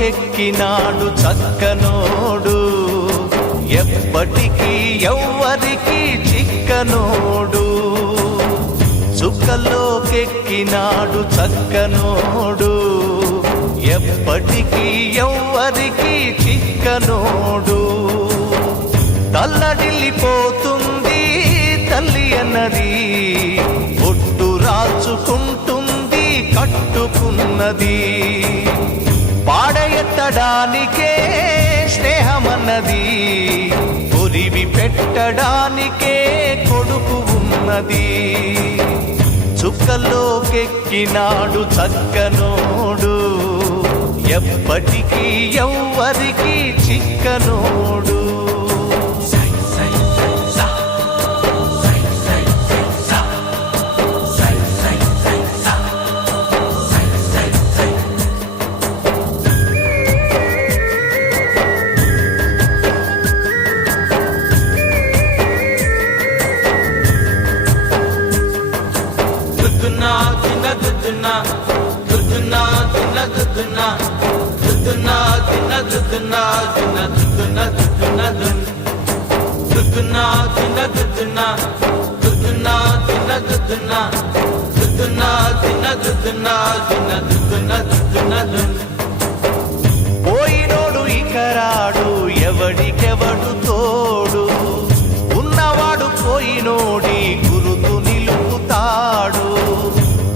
చుక్కల్లోకెక్కినాడు చక్కనోడు, ఎప్పటికీ ఎవ్వరికి చిక్కనోడు. చుక్కల్లోకెక్కినాడు చక్కనోడు, ఎప్పటికీ ఎవ్వరికి చిక్కనోడు. తల్లడిల్లిపోతుంది తల్లి అన్నది, ఒట్టు రాచుకుంటుంది కట్టుకున్నది. పాడెత్తడానికే స్నేహమన్నది, కొరివి పెట్టడానికే కొడుకు ఉన్నది. చుక్కల్లోకెక్కినాడు చక్కనోడు, ఎప్పటికీ ఎవ్వరికి చిక్కనోడు. పోయినోడు ఇకరాడు, ఎవడికెవడు తోడు, ఉన్నవాడు పోయినోడి గురుతు నిలుపుతాడు.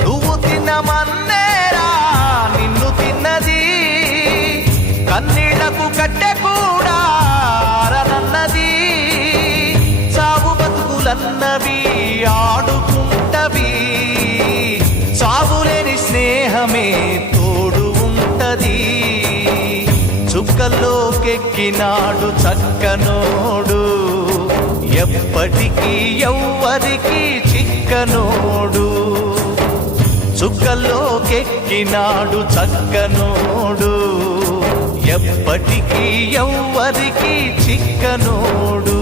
నువ్వు తిన్నమన్నేరా నిన్ను తిన్నది, కన్నీళ్లకు కట్టె కూడా అరనన్నది. చావు బతుకులన్నవి ఆడుకుంటవి, చావులేని స్నేహమే తోడు ఉంటది. చుక్కల్లోకెక్కినాడు చక్కనోడు, ఎప్పటికీ ఎవ్వరికి చిక్కనోడు. చుక్కల్లోకెక్కినాడు చక్కనోడు, ఎప్పటికీ ఎవ్వరికి చిక్కనోడు.